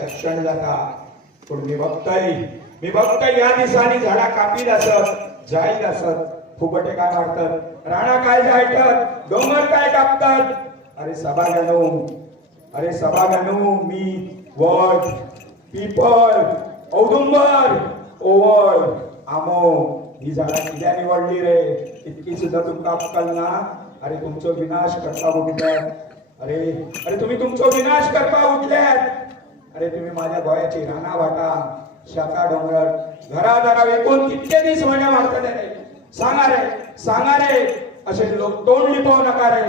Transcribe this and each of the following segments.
रक्षण जाता. पण मी बघतोय या दिवसांनी झाडा कापील असत जाईल असत. फुकटे काय वाटतात, राणा काय जायतात, डोंगर काय कापतात. अरे सभागानो मी वड पिपळ औदुंबर ओवळ आमो ही झाडा कित्याक निवडली रे. इतकी सुद्धा तुमका अक्कल ना. अरे तुमचो विनाश करता उठल्यात. अरे तुम्ही तुमचो विनाश करता उठल्यात. अरे तुम्ही माझ्या गोयाची राना वाटा शाखा डोंगर घरादारा विकून कितके दिस माझ्या मारताले रे. सांगा रे असे लोक तोंड लिपवू नका रे.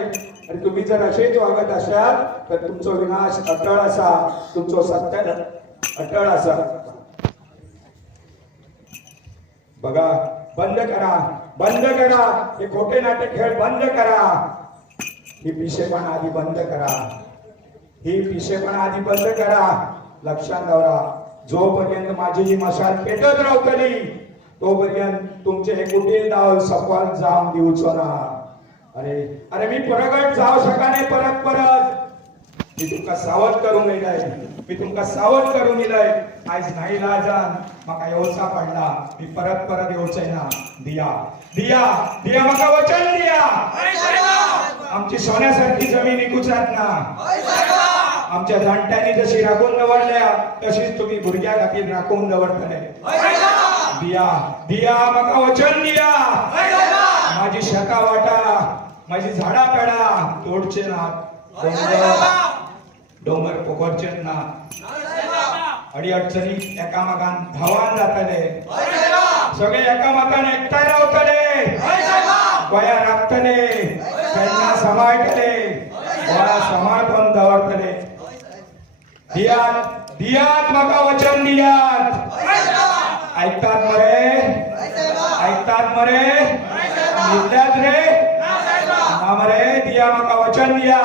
अरे तुम्ही जर असेच वागत असाल तर तुमचो विनाश अटळ असा, तुमचो सत्य अटळ असा. बघा बंद करा हे खोटे नाटक खेळ बंद करा. ही पिशेपणा आधी बंद करा. लक्षात ठेवा, जोपर्यंत माझी ही मशाल पेटत राहतली तोपर्यंत तुमचे हे कुटील दाव सफल जाम दिवचो ना. अरे मी प्रगट जाऊ शकाने परत मी तुमका सावध करून दिलंय. आज नाही लाजान मका येवचा पडला. मी परत येवचंय ना. दिया मका वचन दिया. आमची सोन्यासारखी जमीन विकूचात ना. आमच्या जाणट्यांनी जशी राखून दवरल्या तशीच तुम्ही भुरग्या खातीर राखून दवरतले. दिया मका वचन दिया. माझी शेता वाटा माझी झाडा पेडा तोडचे ना. डोंगर पोखरचे ना. अडी अडचणी एकामेकान धावान जातले. सगळे एकामेकान एकठांय रावतले. गोया राखतले, त्यांना सांभाळतले, गोया सांभाळून दवरतले. दियात मका वचन दियात. ऐकतात मरे निघल्यात रे ना मरे. दिया मका वचन दिया.